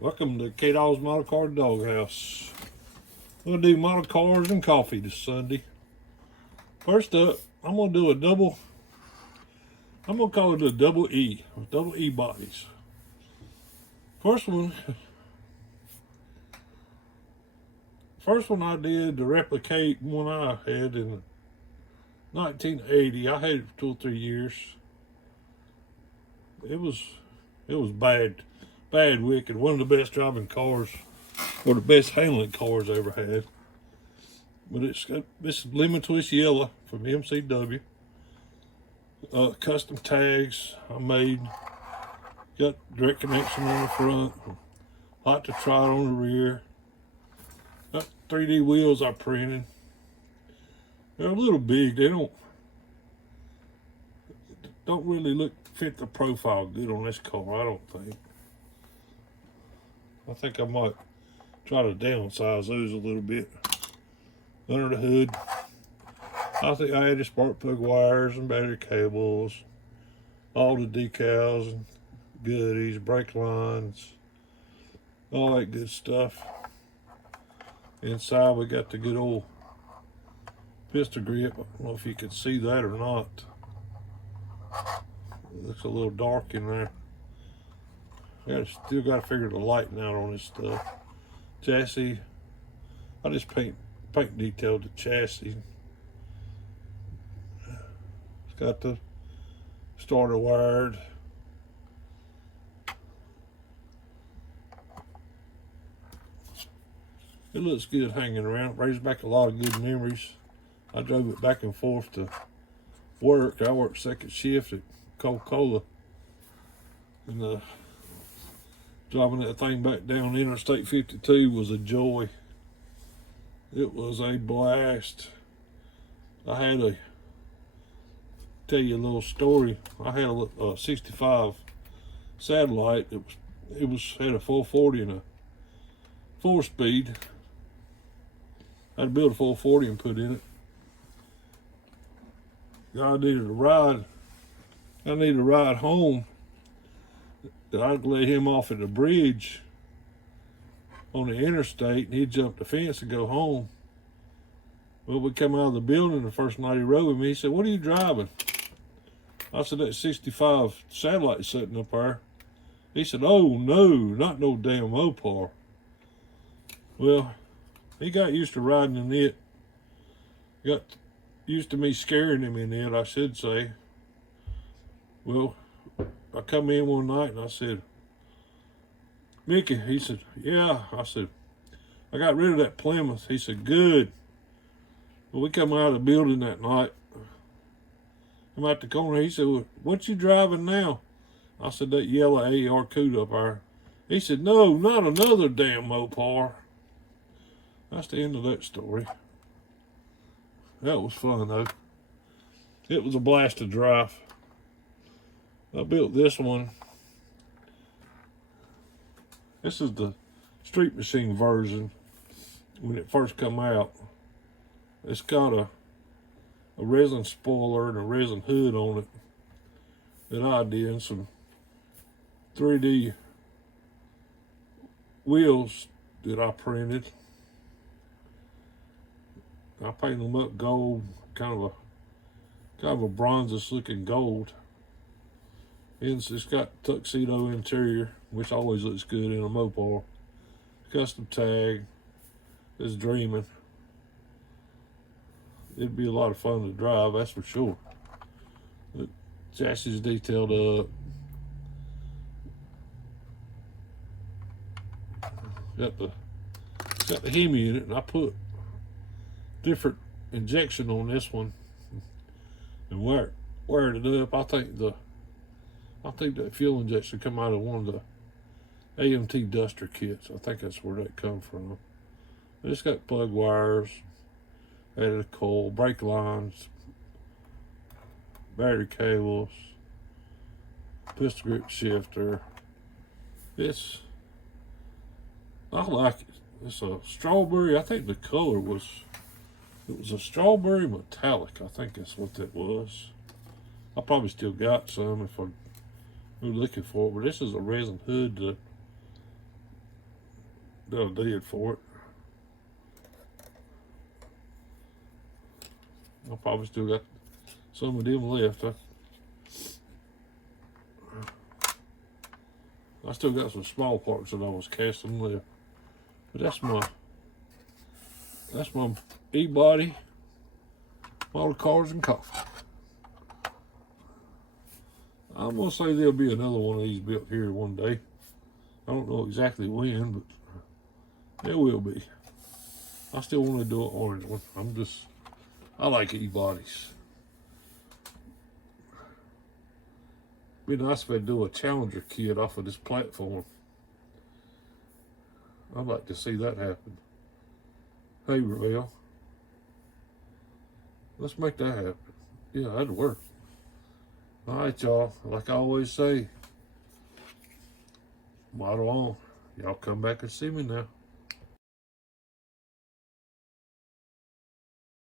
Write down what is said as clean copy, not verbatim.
Welcome to K-Dog's Model Car Doghouse. We'll do model cars and coffee this Sunday. First up, I'm gonna do I'm gonna call it a double E bodies. First one I did to replicate one I had in 1980. I had it for 2 or 3 years. It was bad, wicked. One of the best driving cars, or the best handling cars I ever had. But this is lemon twist yellow from MCW. Custom tags I made. Got direct connection on the front. Hot to try on the rear. Got 3D wheels I printed. They're a little big. They don't really fit the profile good on this car, I don't think. I think I might try to downsize those a little bit. Under the hood, I think I added spark plug wires and battery cables, all the decals and goodies, brake lines, all that good stuff. Inside we got the good old pistol grip. I don't know if you can see that or not. It looks a little dark in there. Still got to figure the lighting out on this stuff. Chassis, I just paint detailed the chassis. It's got the starter wired. It looks good hanging around. It brings back a lot of good memories. I drove it back and forth to work. I worked second shift at Coca-Cola, and driving that thing back down Interstate 52 was a joy. It was a blast. Tell you a little story. I had a 65 satellite. It had a 440 and a 4-speed. I had to build a 440 and put in it. I needed a ride home. I'd let him off at the bridge on the interstate, and he'd jump the fence and go home. Well, we come out of the building the first night he rode with me. He said, "What are you driving?" I said, "That 65 satellite sitting up there." He said, "Oh no, not no damn Mopar." Well, he got used to riding in it. Got used to me scaring him in it, I should say. Well, I come in one night and I said, "Mickey," he said, "Yeah." I said, "I got rid of that Plymouth." He said, "Good." Well, we come out of the building that night. I'm at the corner. He said, "Well, what you driving now?" I said, "That yellow AAR Cuda up there." He said, "No, not another damn Mopar." That's the end of that story. That was fun though. It was a blast to drive. I built this one. This is the Street Machine version when it first come out. It's got a resin spoiler and a resin hood on it that I did, and some 3D wheels that I printed. I painted them up gold, kind of a bronzish looking gold. And it's got tuxedo interior, which always looks good in a Mopar. Custom tag. It's dreaming. It'd be a lot of fun to drive, that's for sure. The chassis is detailed up. It's got the Hemi in it, and I put different injection on this one and wired it up. I think that fuel injection come out of one of the AMT Duster kits. I think that's where that come from. It's got plug wires, added a coil, brake lines, battery cables, pistol grip shifter. I like it. It's a strawberry. I think the color was a strawberry metallic. I think that's what that was. I probably still got some if I were looking for it, but this is a resin hood They'll dead for it. I probably still got some of them left. I still got some small parts that I was casting left. But that's my E-body, model cars and coffee. I'm gonna say there'll be another one of these built here one day. I don't know exactly when, but there will be. I still want to do an orange one. I like E-bodies. Be nice if I do a Challenger kit off of this platform. I'd like to see that happen. Hey, Revelle, let's make that happen. Yeah, that'd work. All right, y'all. Like I always say, model on. Y'all come back and see me now.